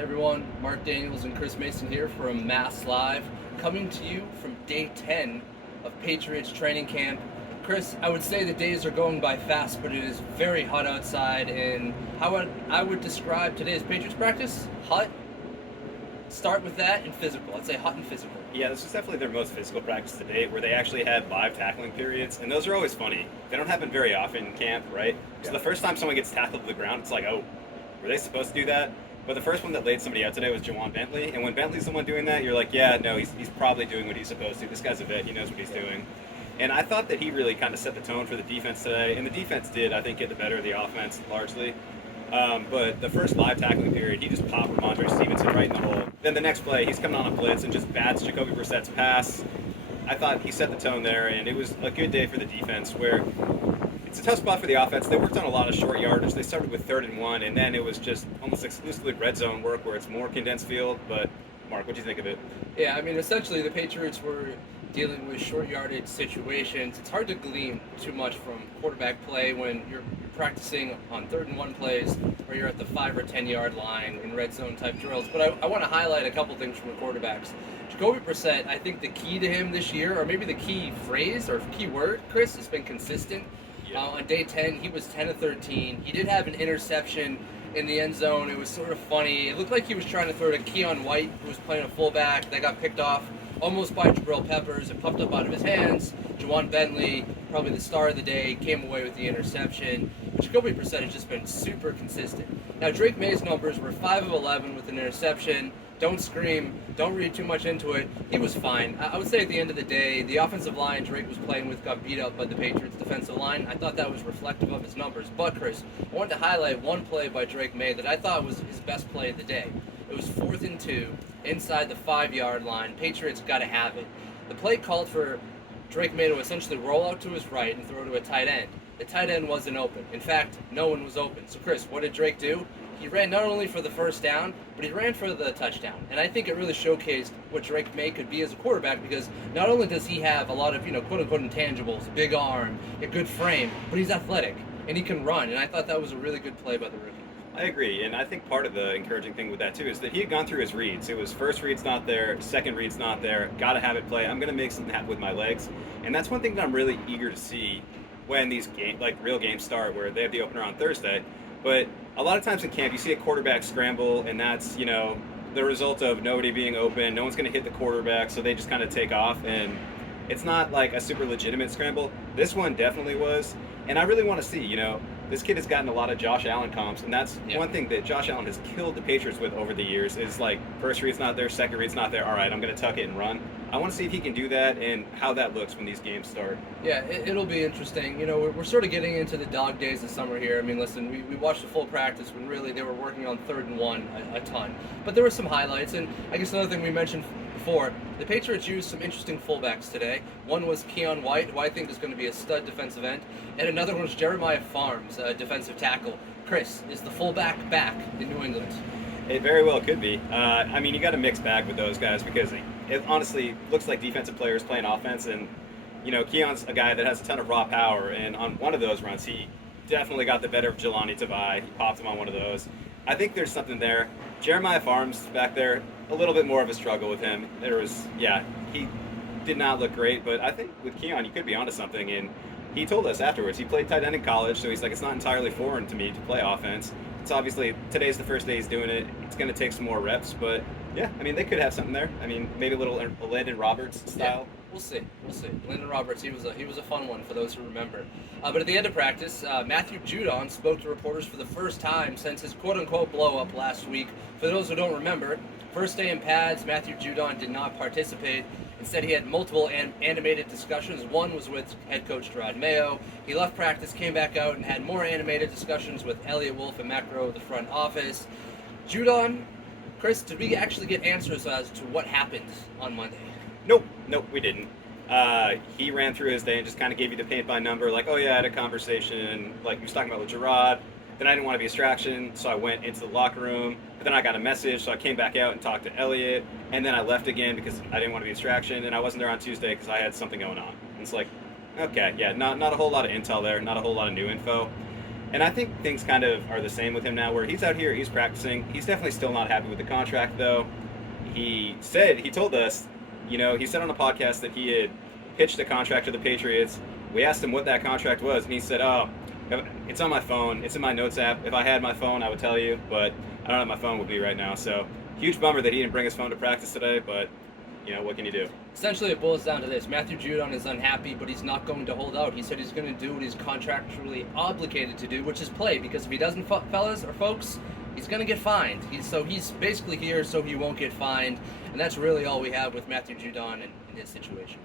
Everyone, Mark Daniels and Chris Mason here from MassLive, coming to you from day 10 of Patriots Training Camp. Chris, I would say the days are going by fast, but it is very hot outside, and how I would describe today's Patriots practice, hot. Start with that and physical. I'd say hot and physical. Yeah, this was definitely their most physical practice to date, where they actually had live tackling periods, and those are always funny. They don't happen very often in camp, right? So the first time someone gets tackled to the ground, it's like, oh, were they supposed to do that? But the first one that laid somebody out today was Judon Bentley, and when Bentley's the one doing that, you're like, yeah, no, he's probably doing what he's supposed to. This guy's a vet, he knows what he's doing. And I thought that he really kind of set the tone for the defense today, and the defense did, I think, get the better of the offense largely. But the first live tackling period, he just popped Ramondre Stevenson right in the hole. Then the next play, he's coming on a blitz and just bats Jacoby Brissett's pass. I thought he set the tone there, and it was a good day for the defense, where it's a tough spot for the offense. They worked on a lot of short yardage. They started with 3rd and 1, and then it was just almost exclusively red zone work where it's more condensed field. But, Mark, what do you think of it? Yeah, I mean, essentially the Patriots were dealing with short yardage situations. It's hard to glean too much from quarterback play when you're practicing on 3rd and 1 plays or you're at the 5 or 10 yard line in red zone type drills. But I want to highlight a couple things from the quarterbacks. Jacoby Brissett, I think the key to him this year, or maybe the key phrase or key word, Chris, has been consistent. On day 10, he was 10 of 13. He did have an interception in the end zone. It was sort of funny. It looked like he was trying to throw it to Keon White, who was playing a fullback. That got picked off almost by Jabril Peppers and puffed up out of his hands. Judon Bentley, probably the star of the day, came away with the interception. But Jacoby Brissett has just been super consistent. Now, Drake May's numbers were 5 of 11 with an interception. Don't scream. Don't read too much into it. He was fine. I would say at the end of the day, the offensive line Drake was playing with got beat up by the Patriots' defensive line. I thought that was reflective of his numbers. But, Chris, I wanted to highlight one play by Drake May that I thought was his best play of the day. It was 4th and 2, inside the 5-yard line. Patriots got to have it. The play called for Drake May to essentially roll out to his right and throw to a tight end. The tight end wasn't open. In fact, no one was open. So, Chris, what did Drake do? He ran not only for the first down, but he ran for the touchdown. And I think it really showcased what Drake May could be as a quarterback, because not only does he have a lot of, quote-unquote intangibles, a big arm, a good frame, but he's athletic, and he can run. And I thought that was a really good play by the rookie. I agree, and I think part of the encouraging thing with that, too, is that he had gone through his reads. It was first read's not there, second read's not there, got to have it play. I'm going to make something happen with my legs. And that's one thing that I'm really eager to see when these real games start, where they have the opener on Thursday. But a lot of times in camp, you see a quarterback scramble, and that's, the result of nobody being open. No one's going to hit the quarterback, so they just kind of take off. And it's not like a super legitimate scramble. This one definitely was. And I really want to see, this kid has gotten a lot of Josh Allen comps, and that's one thing that Josh Allen has killed the Patriots with over the years is like, first read's not there, second read's not there, all right, I'm going to tuck it and run. I want to see if he can do that and how that looks when these games start. Yeah, it'll be interesting. We're sort of getting into the dog days of summer here. I mean, listen, we watched the full practice when really they were working on 3rd and 1 a ton. But there were some highlights, and I guess another thing we mentioned before, the Patriots used some interesting fullbacks today. One was Keon White, who I think is going to be a stud defensive end, and another one was Jeremiah Farms, a defensive tackle. Chris, is the fullback back in New England? It very well could be. You got a mixed bag with those guys because it honestly looks like defensive players playing offense, and Keon's a guy that has a ton of raw power, and on one of those runs he definitely got the better of Jelani Tavai. He popped him on one of those. I think there's something there. Jeremiah Farms back there, a little bit more of a struggle with him. He did not look great, but I think with Keon you could be onto something, and he told us afterwards he played tight end in college, so he's like, it's not entirely foreign to me to play offense. It's obviously, today's the first day he's doing it. It's going to take some more reps, but yeah, they could have something there. Maybe a little Landon Roberts style. Yeah, we'll see. Landon Roberts, he was a fun one for those who remember. But at the end of practice, Matthew Judon spoke to reporters for the first time since his quote-unquote blow-up last week. For those who don't remember, first day in pads, Matthew Judon did not participate. Instead, he had multiple animated discussions. One was with head coach Gerard Mayo. He left practice, came back out, and had more animated discussions with Elliott Wolf and Matt Groh, the front office. Judon, Chris, did we actually get answers as to what happened on Monday? Nope, we didn't. He ran through his day and just kind of gave you the paint by number, like, oh yeah, I had a conversation, like he was talking about with Gerard. Then I didn't want to be a distraction, so I went into the locker room. But then I got a message, so I came back out and talked to Elliott. And then I left again because I didn't want to be a distraction. And I wasn't there on Tuesday because I had something going on. And it's like, okay, yeah, not a whole lot of intel there, not a whole lot of new info. And I think things kind of are the same with him now, where he's out here, he's practicing. He's definitely still not happy with the contract, though. He told us, he said on a podcast that he had pitched a contract to the Patriots. We asked him what that contract was, and he said, "Oh, it's on my phone. It's in my notes app. If I had my phone, I would tell you, but I don't have my phone with me right now." So, huge bummer that he didn't bring his phone to practice today, but, what can you do? Essentially, it boils down to this. Matthew Judon is unhappy, but he's not going to hold out. He said he's going to do what he's contractually obligated to do, which is play, because if he doesn't, fellas or folks, he's going to get fined. He's basically here so he won't get fined, and that's really all we have with Matthew Judon and his situation.